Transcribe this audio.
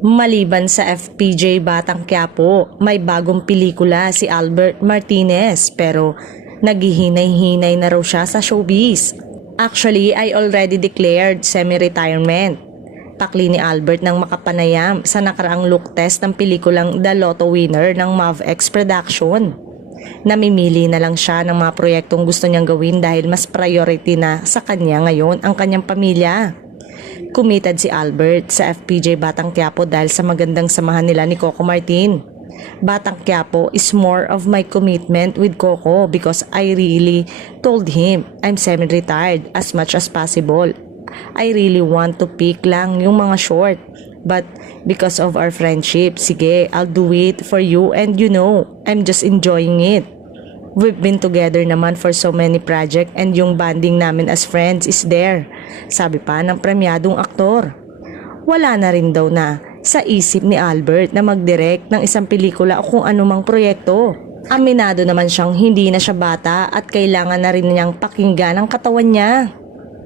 Maliban sa FPJ Batang Quiapo, may bagong pelikula si Albert Martinez pero naghihinay-hinay na raw siya sa showbiz. Actually, I already declared semi-retirement. Pakli ni Albert nang makapanayam sa nakaraang look test ng pelikulang The Lotto Winner ng MavX Production. Namimili na lang siya ng mga proyektong gusto niyang gawin dahil mas priority na sa kanya ngayon ang kanyang pamilya. Committed si Albert sa FPJ Batang Quiapo dahil sa magandang samahan nila ni Coco Martin. Batang Quiapo is more of my commitment with Coco because I really told him I'm semi-retired as much as possible. I really want to pick lang yung mga short. But because of our friendship, sige, I'll do it for you and I'm just enjoying it. We've been together naman for so many projects and yung bonding namin as friends is there. Sabi pa ng premyadong aktor. Wala na rin daw na sa isip ni Albert na mag-direct ng isang pelikula o kung anumang proyekto. Aminado naman siyang hindi na siya bata at kailangan na rin niyang pakinggan ang katawan niya.